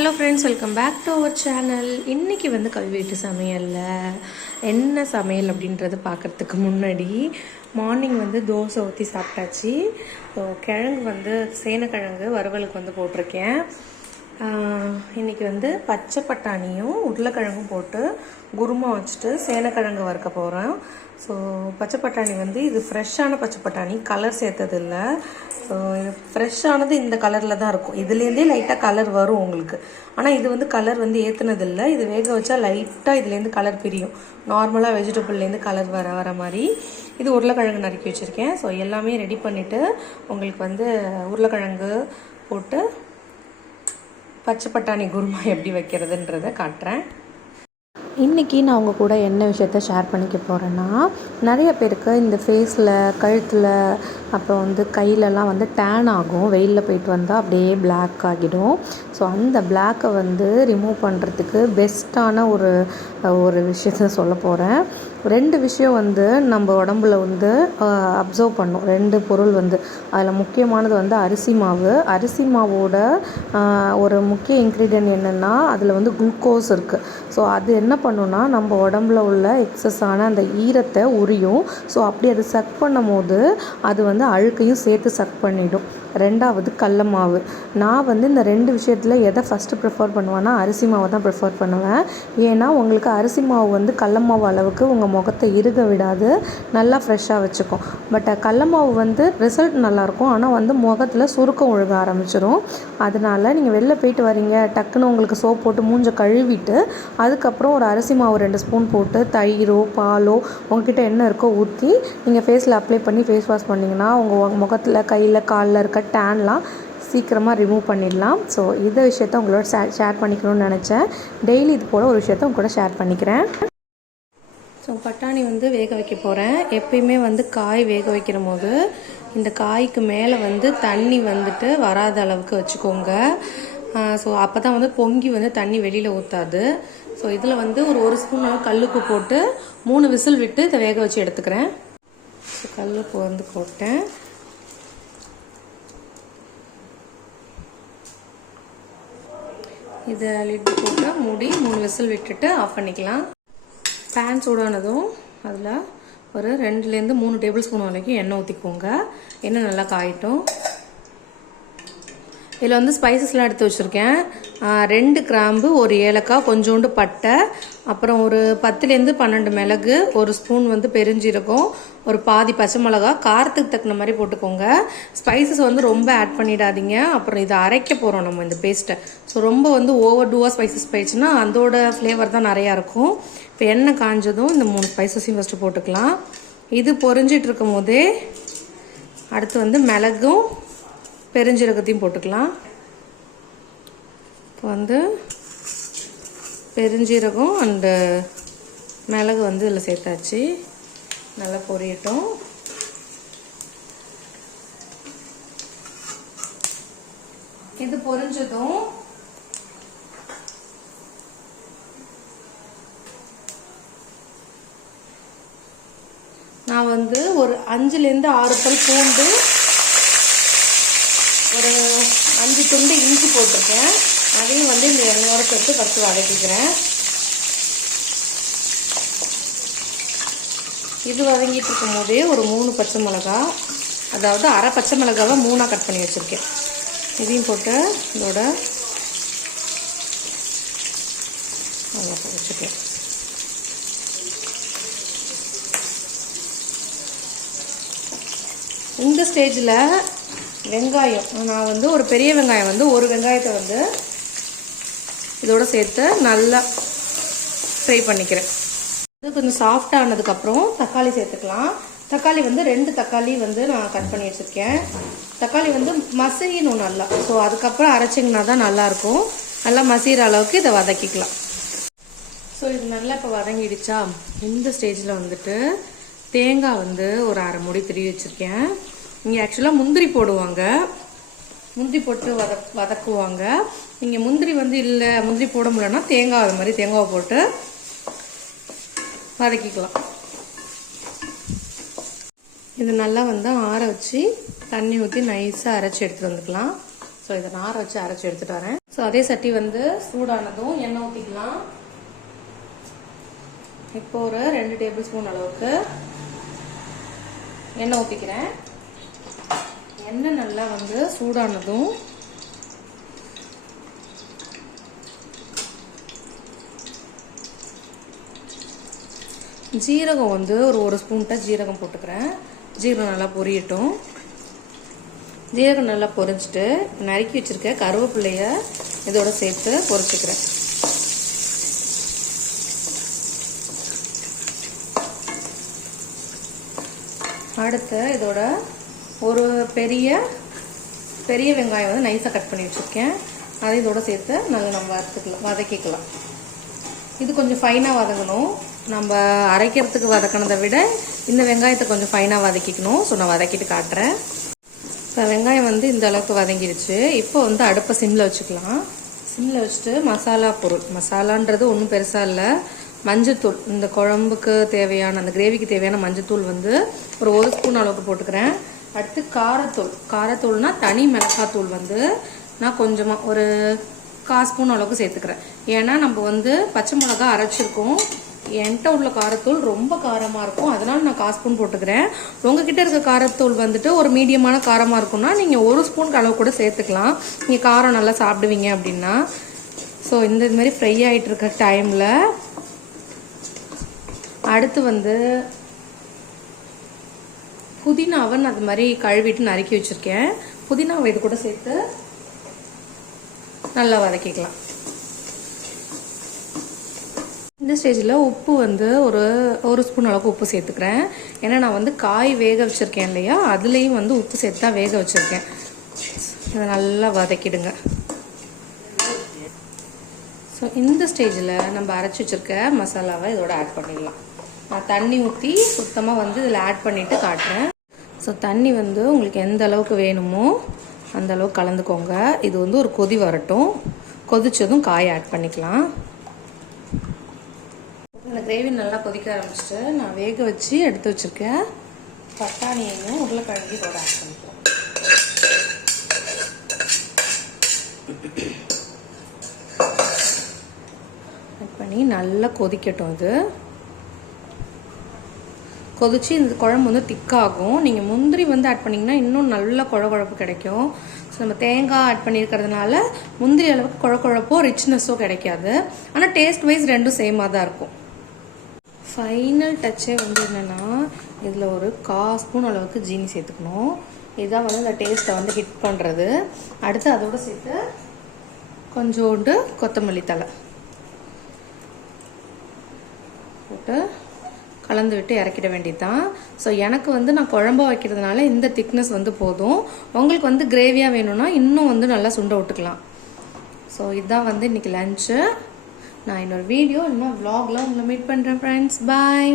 Hello friends welcome back to our channel இன்றைக்கி வந்து கல்வீட்டு சமையலில் என்ன சமையல் அப்படின்றது பார்க்குறதுக்கு முன்னாடி மார்னிங் வந்து தோசை ஊற்றி சாப்பிட்டாச்சு. ஸோ கிழங்கு வந்து சேனக்கிழங்கு வறுவலுக்கு வந்து போட்டிருக்கேன். இன்றைக்கி வந்து பச்சை பட்டாணியும் உருளைக்கிழங்கும் போட்டு குருமா வச்சுட்டு சேனக்கிழங்கு வறுக்க போகிறேன் ஸோ பச்சை பட்டாணி வந்து இது ஃப்ரெஷ்ஷான பச்சை பட்டாணி கலர் சேர்த்தது இல்லை. ஸோ இது ஃப்ரெஷ்ஷானது இந்த கலரில் தான் இருக்கும். இதுலேருந்தே லைட்டாக கலர் வரும் உங்களுக்கு. ஆனால் இது வந்து கலர் வந்து ஏற்றுனதில்லை இது வேக வச்சா லைட்டாக இதுலேருந்து கலர் பிரியும். நார்மலாக வெஜிடபிள்லேருந்து கலர் வர வர மாதிரி இது உருளைக்கிழங்கு நறுக்கி வச்சுருக்கேன். ஸோ எல்லாமே ரெடி பண்ணிவிட்டு உங்களுக்கு வந்து உருளைக்கிழங்கு போட்டு பச்சை பட்டாணி குருமா எப்படி வைக்கிறதுன்றதை காட்டுறேன். இன்றைக்கி நான் உங்கள் கூட என்ன விஷயத்த ஷேர் பண்ணிக்க போகிறேன்னா நிறைய பேருக்கு இந்த ஃபேஸில் கழுத்தில் அப்புறம் வந்து கையிலலாம் வந்து டேன் ஆகும். வெயிலில் போயிட்டு வந்தால் அப்படியே பிளாக் ஆகிடும். ஸோ அந்த பிளாக்கை வந்து ரிமூவ் பண்ணுறதுக்கு பெஸ்ட்டான ஒரு ஒரு விஷயத்த சொல்ல போகிறேன் ரெண்டு விஷயம் வந்து நம்ம உடம்புல வந்து அப்சர்வ் பண்ணும். ரெண்டு பொருள் வந்து. அதில் முக்கியமானது வந்து அரிசி மாவு. அரிசி மாவோட ஒரு முக்கிய இன்க்ரீடியன்ட் என்னென்னா அதில் வந்து குளுக்கோஸ் இருக்குது ஸோ அது என்ன பண்ணுன்னா நம்ம உடம்புல உள்ள எக்ஸஸான அந்த ஈரத்தை உரியும். ஸோ அப்படி அது சக் பண்ணும் போது அது வந்து அழுக்கையும் சேர்த்து சக் பண்ணிடும். ரெண்டாவது கடல மாவு. நான் வந்து இந்த ரெண்டு விஷயத்தில் எதை ஃபஸ்ட்டு ப்ரிஃபர் பண்ணுவேன்னா அரிசி மாவை தான் ப்ரிஃபர் பண்ணுவேன். ஏன்னா உங்களுக்கு அரிசி மாவு வந்து கடல மாவு அளவுக்கு உங்கள் முகத்தை இறுக விடாது. நல்லா ஃப்ரெஷ்ஷாக வச்சுக்கும் பட் கடல மாவு வந்து ரிசல்ட் நல்லாயிருக்கும் ஆனால் வந்து முகத்தில் சுருக்கம் ஒழுக ஆரம்பிச்சிடும் அதனால நீங்கள் வெளில போயிட்டு வரீங்க டக்குன்னு உங்களுக்கு சோப் போட்டு மூஞ்ச கழுவிட்டு அதுக்கப்புறம் ஒரு அரிசி மாவு ரெண்டு ஸ்பூன் போட்டு தயிரோ பாலோ உங்ககிட்ட என்ன இருக்கோ ஊற்றி நீங்கள் ஃபேஸில் அப்ளை பண்ணி ஃபேஸ் வாஷ் பண்ணிங்கன்னா உங்கள் முகத்தில் கையில் காலில் இருக்க டேன்லாம் சீக்கிரமாக ரிமூவ் பண்ணிடலாம். ஸோ இந்த விஷயத்த உங்களோட ஷே ஷேர் பண்ணிக்கணும்னு நினச்சேன். டெய்லி இது போல் ஒரு விஷயத்த உங்க கூட ஷேர் பண்ணிக்கிறேன். ஸோ பட்டாணி வந்து வேக வைக்க போகிறேன் எப்பயுமே வந்து காய் வேக வைக்கிற போது இந்த காய்க்கு மேலே வந்து தண்ணி வந்துட்டு வராத அளவுக்கு வச்சுக்கோங்க. ஸோ அப்போ தான் வந்து பொங்கி வந்து தண்ணி வெளியில் ஊற்றாது ஸோ இதில் வந்து ஒரு ஒரு ஸ்பூன் அளவு கல்லுப்பு போட்டு மூணு விசில் விட்டு இதை வேக வச்சு எடுத்துக்கிறேன். ஸோ கல்லுப்பு வந்து போட்டேன். இதை லிட்டு போட்டு மூடி மூணு விசில் விட்டுட்டு ஆஃப் பண்ணிக்கலாம். பேன் சூடானதும் அதில் ஒரு ரெண்டுலேருந்து மூணு டேபிள் ஸ்பூன் வரைக்கும் எண்ணெய் ஊற்றிக்கோங்க எண்ணெய் நல்லா காயிட்டும். இதில் வந்து ஸ்பைசஸ்லாம் எடுத்து வச்சுருக்கேன். ரெண்டு கிராம்பு ஒரு ஏலக்காய் கொஞ்சோண்டு பட்டை அப்புறம் ஒரு பத்துலேருந்து பன்னெண்டு மிளகு ஒரு ஸ்பூன் வந்து பெருஞ்சீரகம் ஒரு பாதி பச்சை மிளகா காரத்துக்கு தக்கன மாதிரி போட்டுக்கோங்க. ஸ்பைசஸ் வந்து ரொம்ப ஆட் பண்ணிடாதீங்க. அப்புறம் இதை அரைக்க போகிறோம் நம்ம இந்த பேஸ்ட்டை ஸோ ரொம்ப வந்து ஓவர் டூவாக ஸ்பைசஸ் போயிடுச்சுன்னா அதோட ஃப்ளேவர் தான் நிறையா இருக்கும். இப்போ எண்ணெய் காஞ்சதும் இந்த மூணு ஸ்பைசஸையும் ஃபஸ்ட்டு போட்டுக்கலாம். இது பொரிஞ்சிட்டு இருக்கும் போதே அடுத்து வந்து மிளகும் பெருஞ்சீரகத்தையும் போட்டுக்கலாம். இப்போ வந்து பெருஞ்சீரகம் அண்டு மிளகு வந்து இதில் சேர்த்தாச்சு. நல்லா பொரியட்டும். இது பொரிஞ்சதும் நான் வந்து ஒரு அஞ்சுலேருந்து ஆறு பல் பூண்டு ஒரு அஞ்சு துண்டு இஞ்சி போட்டிருக்கேன். அதையும் வந்து இந்த எண்ணெயோட சேர்த்து ஃபஸ்ட்டு வதக்கிக்கிறேன். இது வதங்கிட்டு இருக்கும் போதே ஒரு மூணு பச்சை மிளகா அதாவது அரை பச்சை மிளகாவை மூணாக கட் பண்ணி வச்சுருக்கேன். இதையும் போட்டு இதோட நல்லா இந்த ஸ்டேஜில் வெங்காயம் நான் வந்து ஒரு பெரிய வெங்காயம் வந்து ஒரு வெங்காயத்தை வந்து இதோட சேர்த்து நல்லா ஃப்ரை பண்ணிக்கிறேன். இது கொஞ்சம் சாஃப்ட் ஆனதுக்கப்புறம் தக்காளி சேர்த்துக்கலாம். தக்காளி வந்து ரெண்டு தக்காளி வந்து நான் கட் பண்ணி வச்சுருக்கேன். தக்காளி வந்து மசியணும் நல்லா. ஸோ அதுக்கப்புறம் அரைச்சிங்கன்னா தான் நல்லாயிருக்கும். நல்லா மசிகிற அளவுக்கு இதை வதக்கிக்கலாம். ஸோ இது நல்லா இப்போ வதங்கிடுச்சா? இந்த ஸ்டேஜில் வந்துட்டு தேங்காய் வந்து ஒரு அரை மூடி திருவி வச்சுருக்கேன். இங்கே ஆக்சுவலாக முந்திரி போடுவாங்க. முந்திரி போட்டு வத வதக்குவாங்க. நீங்கள் முந்திரி வந்து இல்லை முந்திரி போட முடியலன்னா தேங்காய் அது மாதிரி தேங்காவை போட்டு வதக்கிக்கலாம். இது நல்லா வந்து ஆற வச்சு தண்ணி ஊற்றி நைஸாக அரைச்சி எடுத்துகிட்டு வந்துக்கலாம். ஸோ இதை இதை ஆற வச்சு அரைச்சி எடுத்துட்டு வரேன். ஸோ அதே சட்டி வந்து சூடானதும் எண்ணெய் ஊற்றிக்கலாம் இப்போ ஒரு ரெண்டு டேபிள் ஸ்பூன் அளவுக்கு எண்ணெய் ஊற்றிக்கிறேன் எண்ணெய் நல்லா வந்து சூடானதும் ஜீரகம் வந்து ஒரு ஒரு ஸ்பூன்ட்ட ஜீரகம் போட்டுக்கிறேன். ஜீரகம் நல்லா பொரியட்டும். ஜீரகம் நல்லா பொரிஞ்சிட்டு நறுக்கி வச்சிருக்க கருவேப்பிள்ளையை இதோட சேர்த்து பொரிச்சுக்கிறேன். அடுத்து இதோட ஒரு பெரிய பெரிய வெங்காயம் வந்து நைஸாக கட் பண்ணி வச்சுருக்கேன். அதை இதோட சேர்த்து நல்லா நம்ம வறுத்துக்கலாம் வதக்கிக்கலாம். இது கொஞ்சம் ஃபைனாக வதங்கணும். நம்ம அரைக்கிறதுக்கு வதக்கினதை விட இந்த வெங்காயத்தை கொஞ்சம் ஃபைனாக வதக்கிக்கணும். ஸோ நான் வதக்கிட்டு காட்டுறேன். இப்போ வெங்காயம் வந்து இந்த அளவுக்கு வதங்கிடுச்சு இப்போ வந்து அடுப்பை சிம்மில் வச்சுக்கலாம். சிம்மில் வச்சுட்டு மசாலா பொருள் மசாலான்றது ஒன்றும் பெருசாக இல்லை. மஞ்சத்தூள் இந்த குழம்புக்கு தேவையான அந்த கிரேவிக்கு தேவையான மஞ்சத்தூள் வந்து ஒரு ஒரு ஸ்பூன் அளவுக்கு போட்டுக்கிறேன். அடுத்து காரத்தூள். காரத்தூள்னா தனி மிளகாத்தூள் வந்து நான் கொஞ்சமாக ஒரு கால் ஸ்பூன் அளவுக்கு சேர்த்துக்கிறேன். ஏன்னா நம்ம வந்து பச்சை மிளகா அரைச்சிருக்கோம். என்கிட்ட உள்ள காரத்தூள் ரொம்ப காரமாக இருக்கும். அதனால நான் கால் ஸ்பூன் போட்டுக்கிறேன். உங்ககிட்ட இருக்க காரத்தூள் வந்துட்டு ஒரு மீடியமான காரமாக இருக்கும்னா நீங்கள் ஒரு ஸ்பூன் அளவு கூட சேர்த்துக்கலாம். நீங்கள் காரம் நல்லா சாப்பிடுவீங்க அப்படின்னா. ஸோ இந்த இது மாதிரி ஃப்ரை ஆகிட்டு இருக்க டைமில் அடுத்து வந்து புதினாவை நான் அது மாதிரி கழுவிட்டு நறுக்கி வச்சுருக்கேன். புதினாவை இது கூட சேர்த்து நல்லா வதக்கிக்கலாம். இந்த ஸ்டேஜில் உப்பு வந்து ஒரு ஒரு ஸ்பூன் அளவுக்கு உப்பு சேர்த்துக்கிறேன். ஏன்னா நான் வந்து காய் வேக வச்சுருக்கேன் இல்லையா? அதுலேயும் வந்து உப்பு சேர்த்து தான் வேக வச்சுருக்கேன். இதை நல்லா வதக்கிடுங்க. ஸோ இந்த ஸ்டேஜில் நம்ம அரைச்சி வச்சுருக்க மசாலாவை இதோட ஆட் பண்ணிடலாம். நான் தண்ணி ஊற்றி சுத்தமாக வந்து இதில் ஆட் பண்ணிவிட்டு காட்டுறேன். ஸோ தண்ணி வந்து உங்களுக்கு எந்த அளவுக்கு வேணுமோ அந்த அளவுக்கு கலந்துக்கோங்க. இது வந்து ஒரு கொதி வரட்டும். கொதிச்சதும் காய் ஆட் பண்ணிக்கலாம். இந்த கிரேவி நல்லா கொதிக்க ஆரம்பிச்சிட்டு நான் வேக வச்சு எடுத்து வச்சுருக்கேன். பட்டாணியையும் உருளைக்கிழங்கு இதோட ஆட் பண்ணிக்கலாம். ஆட் பண்ணி நல்லா கொதிக்கட்டும் இது. கொதிச்சு இந்த குழம்பு வந்து திக்காகும் நீங்கள் முந்திரி வந்து ஆட் பண்ணிங்கன்னா இன்னும் நல்ல குழ குழப்பு கிடைக்கும். ஸோ நம்ம தேங்காய் ஆட் பண்ணியிருக்கிறதுனால முந்திரி அளவுக்கு குழ குழப்போ ரிச்னஸோ கிடைக்காது. ஆனால் டேஸ்ட் வைஸ் ரெண்டும் சேமாக தான் இருக்கும். ஃபைனல் டச்சே வந்து என்னென்னா இதில் ஒரு கா ஸ்பூன் அளவுக்கு ஜீனி சேர்த்துக்கணும். இதுதான் வந்து இந்த டேஸ்ட்டை வந்து ஹிட் பண்ணுறது அடுத்து அதோடு சேர்த்து கொஞ்சோண்டு கொத்தமல்லி தலை போட்டு கலந்து விட்டு இறக்கிட வேண்டியதுதான். ஸோ எனக்கு வந்து நான் குழம்பு வைக்கிறதுனால இந்த திக்னஸ் வந்து போதும். உங்களுக்கு வந்து கிரேவியாக வேணும்னா இன்னும் வந்து நல்லா சுண்ட விட்டுக்கலாம். ஸோ இதுதான் வந்து இன்றைக்கி லஞ்சு நான் இன்னொரு வீடியோ இல்லைன்னா வ்ளாக்லாம் உங்களை மீட் பண்ணுறேன் ஃப்ரெண்ட்ஸ் பாய்